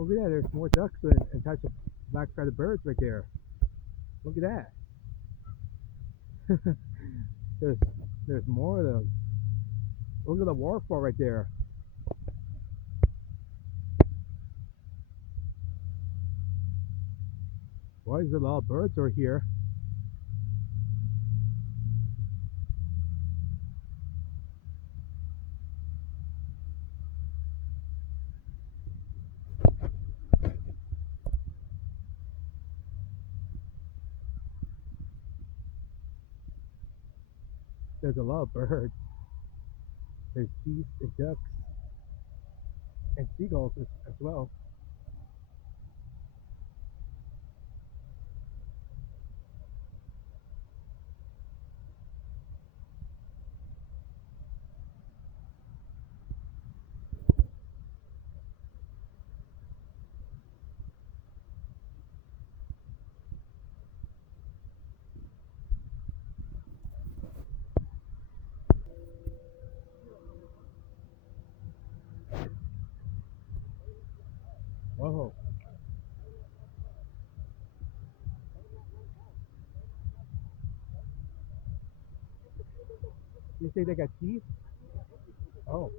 Look at that. There's more ducks and types of black-feathered birds right there. Look at that. there's there's more of them. Look at the waterfall right there. Why is there a lot of birds over here? There's a lot of birds. There's geese and ducks and seagulls as well. Whoa. You say they got teeth? Oh.